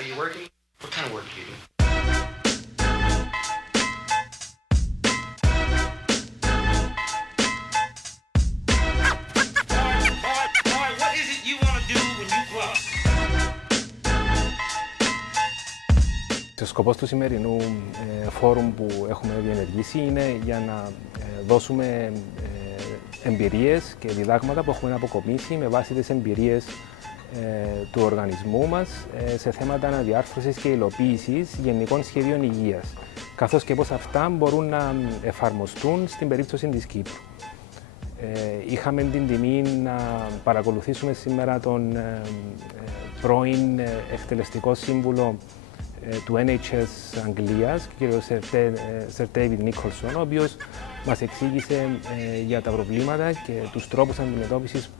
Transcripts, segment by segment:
Are you working? What kind of work do you do? What is it you want to do when you grow up? Ο σκοπός του σημερινού φόρουμ που έχουμε διενεργήσει είναι για να δώσουμε εμπειρίες και διδάγματα που έχουμε αποκομίσει με βάση τις εμπειρίες του οργανισμού μας σε θέματα αναδιάρθρωσης και υλοποίησης γενικών σχεδίων υγείας, καθώς και πώς αυτά μπορούν να εφαρμοστούν στην περίπτωση της Κύπρου. Είχαμε την τιμή να παρακολουθήσουμε σήμερα τον πρώην εκτελεστικό σύμβουλο του NHS Αγγλίας, κ. Sir David Nicholson, ο οποίος μας εξήγησε για τα προβλήματα και τους τρόπους αντιμετώπισης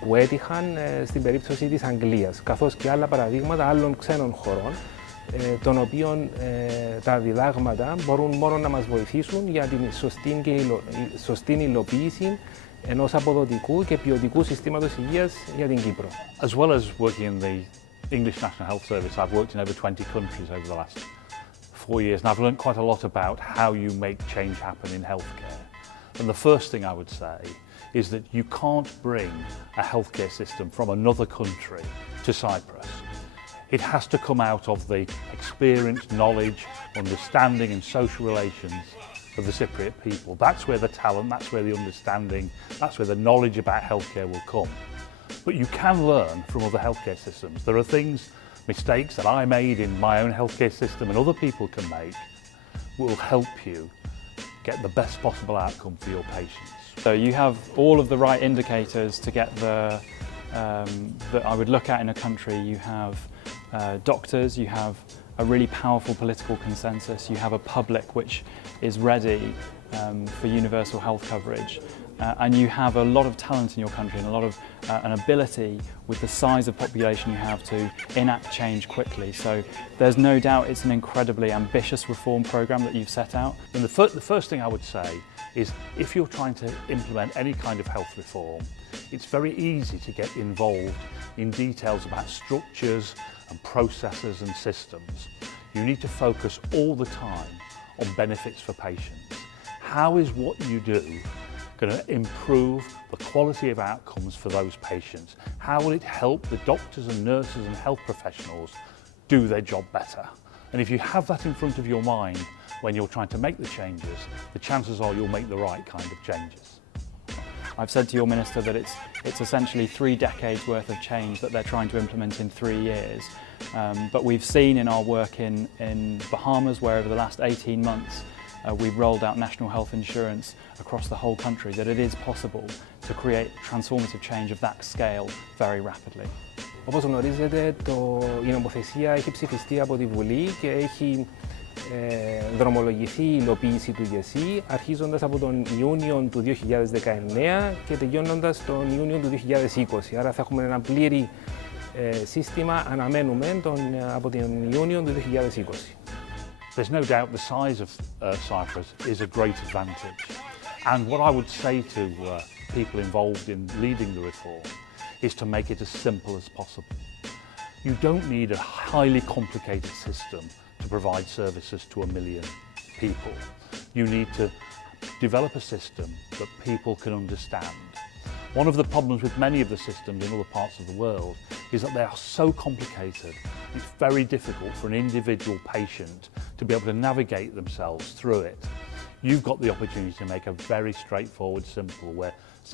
που έτυχαν στην περίπτωση της Αγγλίας, καθώς και άλλα παραδείγματα άλλων ξένων χωρών, των οποίων τα διδάγματα μπορούν μόνο να μας βοηθήσουν για την σωστή υλοποίηση ενός αποδοτικού και ποιοτικού συστήματος υγείας για την Κύπρο. As well as working in the English National Health Service, I've worked in over 20 countries over the last 4 years, and I've learned quite a lot about how you make change happen in healthcare. And the first thing I would say is that you can't bring a healthcare system from another country to Cyprus. It has to come out of the experience, knowledge, understanding and social relations of the Cypriot people. That's where the talent, that's where the understanding, that's where the knowledge about healthcare will come. But you can learn from other healthcare systems. There are things, mistakes that I made in my own healthcare system and other people can make will help you get the best possible outcome for your patients. So you have all of the right indicators to get that I would look at in a country. You have doctors, you have a really powerful political consensus, you have a public which is ready for universal health coverage, and you have a lot of talent in your country and a lot of an ability with the size of population you have to enact change quickly. So there's no doubt it's an incredibly ambitious reform programme that you've set out. And the first thing I would say is if you're trying to implement any kind of health reform, it's very easy to get involved in details about structures and processes and systems. You need to focus all the time on benefits for patients. How is what you do going to improve the quality of outcomes for those patients? How will it help the doctors and nurses and health professionals do their job better? And if you have that in front of your mind when you're trying to make the changes, the chances are you'll make the right kind of changes. I've said to your minister that it's essentially 3 decades worth of change that they're trying to implement in 3 years. But we've seen in our work in Bahamas, where over the last 18 months we've rolled out national health insurance across the whole country, that it is possible to create transformative change of that scale very rapidly. Όπως γνωρίζετε, η νομοθεσία έχει ψηφιστεί από τη Βουλή και έχει δρομολογηθεί η υλοποίηση του ΓΕΣΥ, αρχίζοντας από τον Ιούνιο του 2019 και τελειώνοντας τον Ιούνιο του 2020. Άρα θα έχουμε ένα πλήρη σύστημα, αναμένουμε από τον Ιούνιο του 2020. There's no doubt the size of Cyprus is a great advantage. And what I would say to people involved in leading the reform is to make it as simple as possible. You don't need a highly complicated system to provide services to 1 million people. You need to develop a system that people can understand. One of the problems with many of the systems in other parts of the world is that they are so complicated, it's very difficult for an individual patient to be able to navigate themselves through it. You've got the opportunity to make a very straightforward,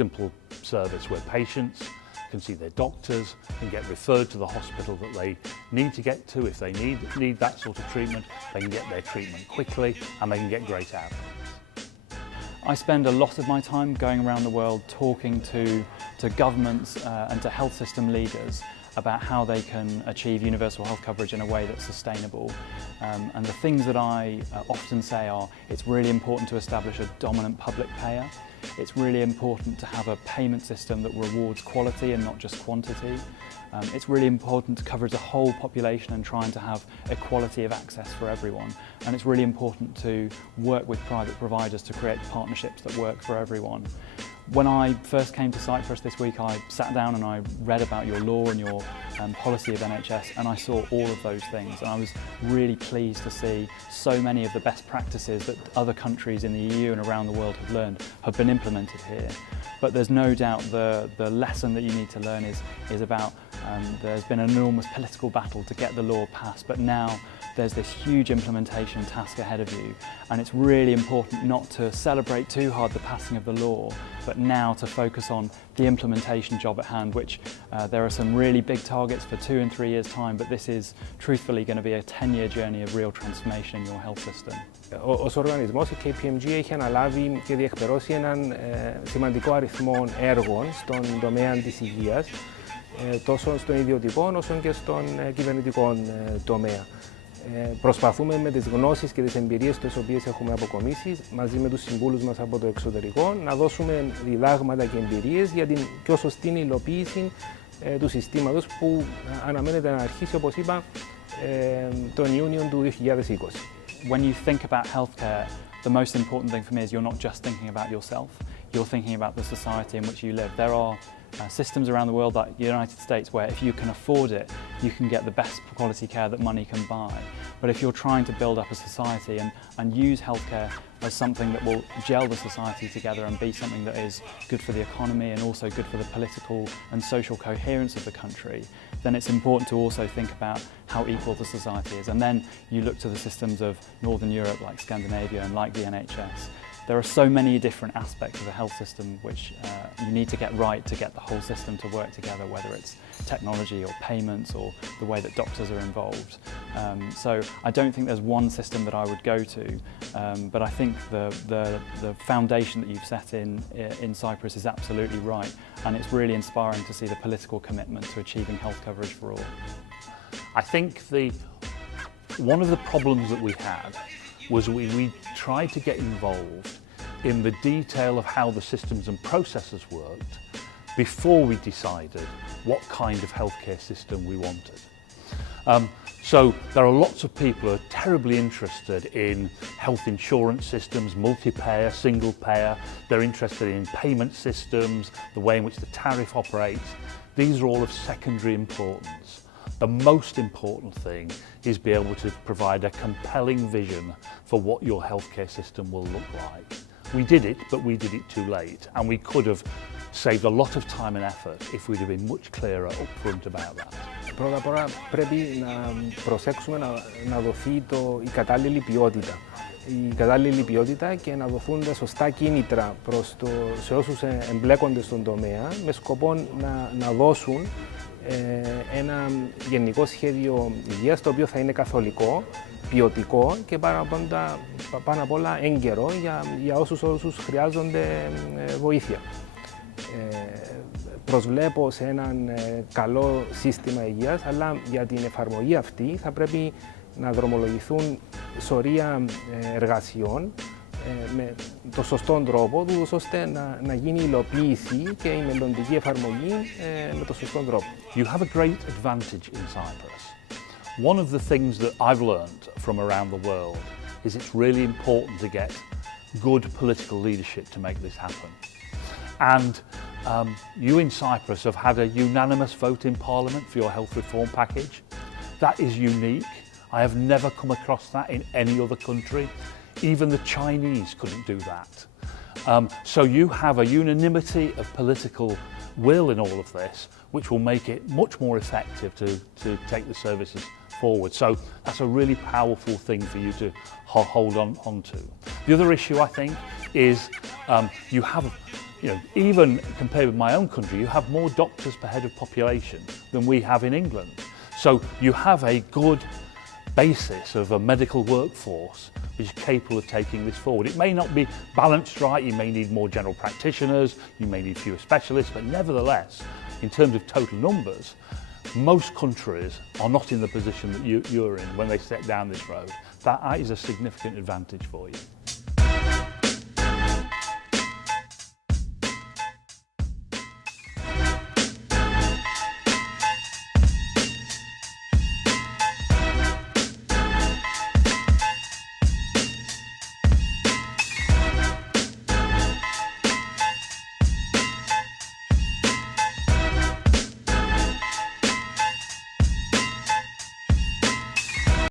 simple service where patients can see their doctors, can get referred to the hospital that they need to get to. If they need that sort of treatment, they can get their treatment quickly and they can get great outcomes. I spend a lot of my time going around the world talking to governments and to health system leaders about how they can achieve universal health coverage in a way that's sustainable. And the things that I often say are, it's really important to establish a dominant public payer. It's really important to have a payment system that rewards quality and not just quantity. It's really important to cover the whole population and trying to have equality of access for everyone. And it's really important to work with private providers to create partnerships that work for everyone. When I first came to Cyprus this week, I sat down and I read about your law and your policy of NHS, and I saw all of those things, and I was really pleased to see so many of the best practices that other countries in the EU and around the world have learned have been implemented here. But there's no doubt the lesson that you need to learn is about there's been an enormous political battle to get the law passed, but now there's this huge implementation task ahead of you, and it's really important not to celebrate too hard the passing of the law, but now to focus on the implementation job at hand, which there are some really big targets for 2 and 3 years' time, but this is truthfully going to be a 10-year journey of real transformation in your health system. Ως οργανισμός, η KPMG έχει αναλάβει και διεκπαιρώσει έναν σημαντικό αριθμό έργων στον τομέα της υγείας, τόσο στον ιδιωτικό όσο και στον κυβερνητικό τομέα. Προσπαθούμε με τις γνώσεις και τις εμπειρίες τις οποίες έχουμε αποκομίσει μαζί με τους συμβούλους μας από το εξωτερικό να δώσουμε διδάγματα και εμπειρίες για την πιο σωστή υλοποίηση του συστήματος που αναμένεται να αρχίσει, όπως είπα, τον Ιούνιο του 2020. When you think about healthcare, the most important thing for me is you're not just thinking about yourself, you're thinking about the society in which you live. There are systems around the world, like the United States, where if you can afford it, you can get the best quality care that money can buy. But if you're trying to build up a society and use healthcare as something that will gel the society together and be something that is good for the economy and also good for the political and social coherence of the country, then it's important to also think about how equal the society is. And then you look to the systems of Northern Europe, like Scandinavia and like the NHS. There are so many different aspects of the health system which you need to get right to get the whole system to work together, whether it's technology or payments or the way that doctors are involved. So I don't think there's one system that I would go to, but I think the foundation that you've set in Cyprus is absolutely right, and it's really inspiring to see the political commitment to achieving health coverage for all. I think one of the problems that we had was we tried to get involved in the detail of how the systems and processes worked before we decided what kind of healthcare system we wanted. So there are lots of people who are terribly interested in health insurance systems, multi-payer, single payer. They're interested in payment systems, the way in which the tariff operates. These are all of secondary importance. The most important thing is be able to provide a compelling vision for what your healthcare system will look like. We did it, but we did it too late, and we could have saved a lot of time and effort if we'd have been much clearer upfront about that. Πρώτα απ' όλα πρέπει να προσέξουμε να δοθεί η κατάλληλη ποιότητα. Η κατάλληλη ποιότητα και να δοθούν τα σωστά κίνητρα σε όσους εμπλέκονται στον τομέα με σκοπό να δώσουν ένα γενικό σχέδιο υγείας το οποίο θα είναι καθολικό, ποιοτικό και πάνω απ' όλα έγκαιρο για όσους χρειάζονται βοήθεια. Προσβλέπω σε έναν καλό σύστημα υγείας, αλλά για την εφαρμογή αυτή θα πρέπει να δρομολογηθούν σωρία εργασιών με το σωστό τρόπο, ώστε να γίνει η υλοποίηση και η μελλοντική εφαρμογή με το σωστό τρόπο. You have a great advantage in Cyprus. One of the things that I've learned from around the world is it's really important to get good political leadership to make this happen. And you in Cyprus have had a unanimous vote in Parliament for your health reform package. That is unique. I have never come across that in any other country. Even the Chinese couldn't do that. So you have a unanimity of political will in all of this, which will make it much more effective to take the services forward. So that's a really powerful thing for you to hold on to. The other issue, I think, is you have, even compared with my own country, you have more doctors per head of population than we have in England. So you have a good basis of a medical workforce which is capable of taking this forward. It may not be balanced right, you may need more general practitioners, you may need fewer specialists, but nevertheless, in terms of total numbers, most countries are not in the position that you're in when they set down this road. That is a significant advantage for you.